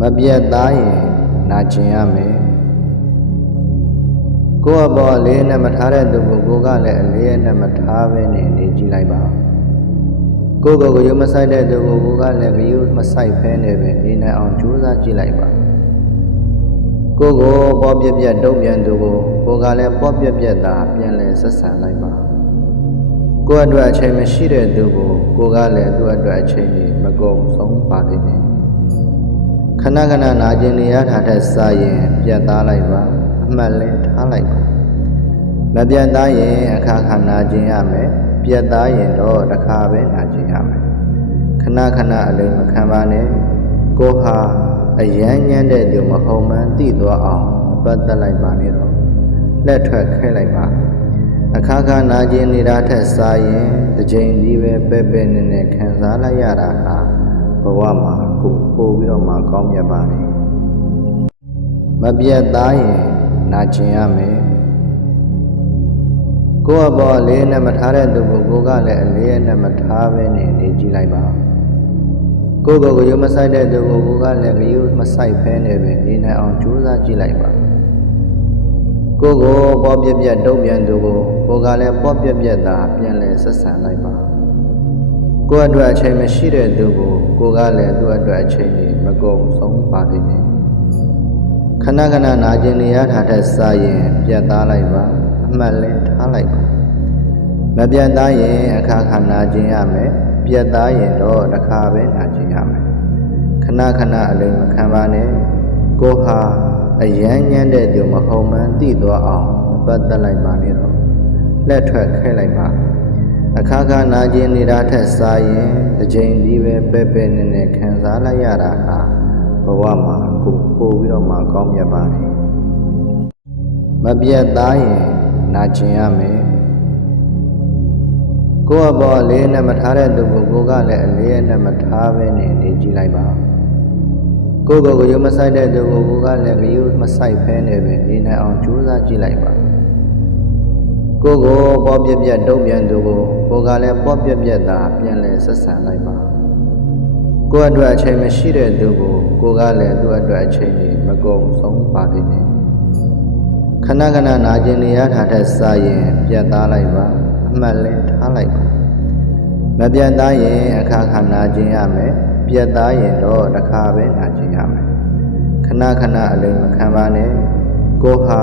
မပြတ်သားရင်နာကျင်ရမယ်ကိုယ့်အပေါ်အလေးနဲ့မထားတဲ့သူကိုကိုကလည်းအလေးနဲ့မထားဘဲနဲ့နေကြည့်လိုက်ပါကိုယ့်ကိုယ်ကိုရုံမဆိုင်တဲ့သူကိုကိုကလည်းဂရုမဆိုင်ဖဲနဲ့ပဲနေနိုင်အောင်ကြိုးစားကြည့်လိုက်ပါကိုယ့်ကိုပေါ်ပြက်ပြက်တုံ့ပြန်သူကိုကိုကလည်းပေါ်ပြက်ပြက်သာပြန်လဲဆက်ဆံလိုက်ပါကိုယ့်အတွက်အချိန်မရှိတဲ့သူကိုကိုကလည်းသူ့အတွက်အချိန်ကြီးမကုန်ဆုံးပါသေးနဲ့ ခဏခဏနာကျင်နေရတာတဲ့စာရင်ပြတ်သားလိုက်ပါအမှတ်လဲထားလိုက်ပါမပြတ်သားရင်အခါခါနာကျင်ရမယ်ပြတ်သားရင်တော့တစ်ခါပဲနာကျင်ရမယ်ခဏခဏအလိမ်မခံပါနဲ့ကိုဟာအယမ်းညမ်းတဲ့သူမဟုတ်မှန်းသိသွားအောင်ပတ်သက်လိုက်ပါနဲ့တော့လက်ထွက်ခဲလိုက်ပါအခါခါနာကျင်နေတာထက်စာရင်တစ်ချိန်ကြီးပဲပဲပဲနဲ့နဲ့ခံစားလိုက်ရတာဟာဘဝမှာကို ပို့ပြီးတော့မှကောင်းမြတ်ပါတယ်မပြတ်သားရင်နာကျင်ရမယ်ကိုယ့်အပေါ်အလေးနဲ့မထားတဲ့သူကိုကိုကလည်းအလေးနဲ့မထားဘဲနဲ့နေကြည့်လိုက်ပါကိုယ့်ကိုယ်ကိုရုံမဆိုင်တဲ့သူကိုကိုကလည်းဂရုမဆိုင်ဖဲနဲ့ပဲနေနိုင်အောင်ကြိုးစားကြည့်လိုက်ပါကိုယ့်ကိုပေါ်ပြက်ပြက်တုံ့ပြန်သူကိုကိုကလည်းပေါ်ပြက်ပြက်သာပြန်လဲဆက်ဆံလိုက်ပါ ကိုယ့်အတွက်အချိန်မရှိတဲ့သူကိုကိုကလည်းသူ့အတွက်အချိန်ကြီးမကုန်ဆုံးပါသေးနဲ့ခဏခဏနာကျင်နေရတာတဲ့စာရင်ပြတ်သားလိုက်ပါအမှတ်လဲထားလိုက်ပါမပြတ်သားရင်အခါခါနာကျင်ရမယ်ပြတ်သားရင်တော့တစ်ခါပဲနာကျင်ရမယ်ခဏခဏအလိမ်မခံပါနဲ့ကိုဟာအယမ်းညမ်းတဲ့သူမဟုတ်မှန်းသိသွားအောင်ပတ်သက်လိုက်ပါနဲ့တော့လက်ထွက်ခဲလိုက်ပါ အခါခါနာကျင်နေတာထက်စာရင်တစ်ချိန်ကြီးပဲပဲပဲနဲ့နဲ့ခံစားလိုက်ရတာဟာဘဝမှာကိုပို့ပြီးတော့မှကောင်းမြတ်ပါတယ်မပြတ်သားရင်နာကျင်ရမယ်ကိုယ့်အပေါ်အလေးနဲ့မထားတဲ့သူကိုကိုကလည်းအလေးနဲ့မထားဘဲနဲ့နေကြည့်လိုက်ပါကိုယ့်ကိုယ်ကိုရုံမဆိုင်တဲ့သူကိုကိုကလည်းဂရုမဆိုင်ဖဲနဲ့ပဲနေနိုင်အောင်ကြိုးစားကြည့်လိုက်ပါ ကိုယ့်ကိုပေါ်ပြက်ပြက်တုံ့ပြန်သူကိုကိုကလည်းပေါ်ပြက်ပြက်သာပြန်လဲဆက်ဆံလိုက်ပါကိုယ့်အတွက်အချိန်မရှိတဲ့သူကိုကိုကလည်းသူ့အတွက်အချိန်ကြီးမကုန်ဆုံးပါသေးနဲ့ခဏခဏနာကျင်နေရတာတဲ့စာရင်ပြတ်သားလိုက်ပါအမှတ်လဲထားလိုက်ပါမပြတ်သားရင်အခါခါနာကျင်ရမယ်ပြတ်သားရင်တော့တစ်ခါပဲနာကျင်ရမယ်ခဏခဏအလိမ်မခံပါနဲ့ကိုဟာ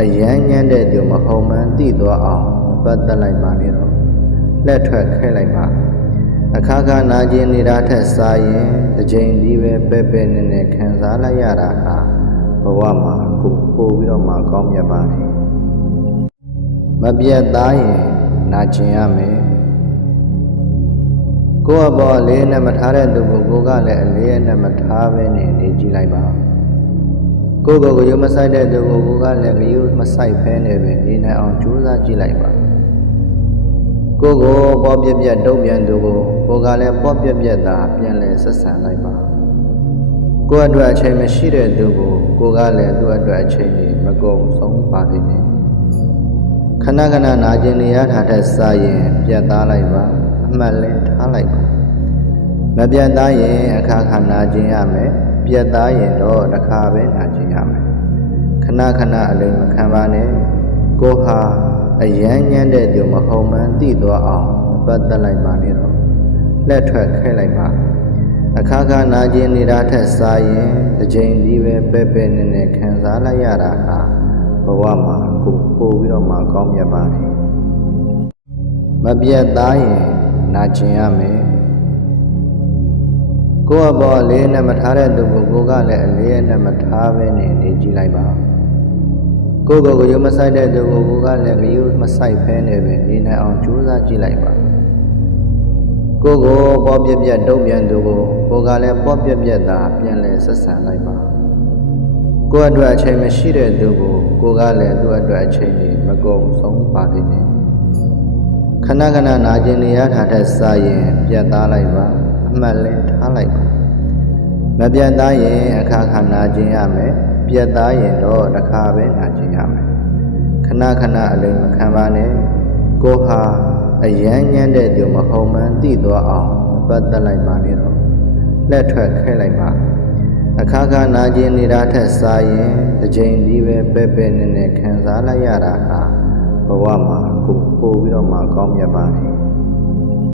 အယမ်းညမ်းတဲ့သူမဟုတ်မှန်းသိသွားအောင်ပတ်သက်လိုက်ပါနဲ့တော့လက်ထွက်ခဲလိုက်ပါအခါခါနာကျင်နေတာထက်စာရင်တစ်ချိန်ကြီးပဲပဲပဲနဲ့နဲ့ခံစားလိုက်ရတာဟာဘဝမှာကိုပို့ပြီးတော့မှကောင်းမြတ်ပါတယ်မပြတ်သားရင်နာကျင်ရမယ်ကိုယ့်အပေါ်အလေးနဲ့မထားတဲ့သူကိုကိုကလည်းအလေးနဲ့မထားဘဲနဲ့နေကြည့်လိုက်ပါ ကိုယ့်ကိုယ်ကိုရုံမဆိုင်တဲ့သူကိုကိုကလည်းဂရုမဆိုင်ဖဲနဲ့ပဲနေနိုင်အောင်ကြိုးစားကြည့်လိုက်ပါကိုယ့်ကိုပေါ်ပြက်ပြက်တုံ့ပြန်သူကိုကိုကလည်းပေါ်ပြက်ပြက်သာပြန်လဲဆက်ဆံလိုက်ပါကိုယ့်အတွက်အချိန်မရှိတဲ့သူကိုကိုကလည်းသူ့အတွက်အချိန်ကြီးမကုန်ဆုံးပါသေးနဲ့ခဏခဏနာကျင်နေရတာတဲ့စာရင်ပြတ်သားလိုက်ပါအမှတ်လဲထားလိုက်ပါမပြတ်သားရင်အခါခါနာကျင်ရမယ် ပြတ်သားရင်တော့တစ်ခါပဲနာကျင်ရမယ်ခဏခဏအလိမ်မခံပါနဲ့ကိုဟာအယမ်းညမ်းတဲ့သူမဟုတ်မှန်းသိသွားအောင်ပတ်သက်လိုက်ပါနဲ့တော့လက်ထွက်ခဲလိုက်ပါအခါခါနာကျင်နေတာထက်စာရင်တစ်ချိန်ကြီးပဲပဲပဲနဲ့နဲ့ခံစားလိုက်ရတာဟာဘဝမှာကိုပို့ပြီးတော့မှကောင်းမြတ်ပါတယ်မပြတ်သားရင်နာကျင်ရမယ် ကိုယ့်အပေါ်အလေးနဲ့မထားတဲ့သူကိုကိုကလည်းအလေးနဲ့မထားဘဲနဲ့နေကြည့်လိုက်ပါကိုယ့်ကိုယ်ကိုရုံမဆိုင်တဲ့သူကိုကိုကလည်းဂရုမဆိုင်ဖဲနဲ့ပဲနေနိုင်အောင်ကြိုးစားကြည့်လိုက်ပါကိုယ့်ကိုပေါ်ပြက်ပြက်တုံ့ပြန်သူကိုကိုကလည်းပေါ်ပြက်ပြက်သာပြန်လဲဆက်ဆံလိုက်ပါကိုယ့်အတွက်အချိန်မရှိတဲ့သူကိုကိုကလည်းသူ့အတွက်အချိန်ကြီးမကုန်ဆုံးပါသေးနဲ့ခဏခဏနာကျင်နေရတာတဲ့စာရင်ပြတ်သားလိုက်ပါအ မှတ်လဲထားလိုက်ပါမပြတ်သားရင်အခါခါနာကျင်ရမယ်ပြတ်သားရင်တော့တစ်ခါပဲနာကျင်ရမယ်ခဏခဏအလိမ်မခံပါနဲ့ကိုဟာအယမ်းညမ်းတဲ့သူမဟုတ်မှန်းသိသွားအောင်ပတ်သက်လိုက်ပါနဲ့တော့လက်ထွက်ခဲလိုက်ပါအခအခါခါနာကျင်နေတာထက်စားရင်တစ်ချိန်ဒီပဲပဲ့ပဲ့နဲ့နဲ့ခံစားလိုက်ရတာဟာဘဝမှာကိုပို့ပြီးတော့မှကောင်းမြတ်ပါတယ်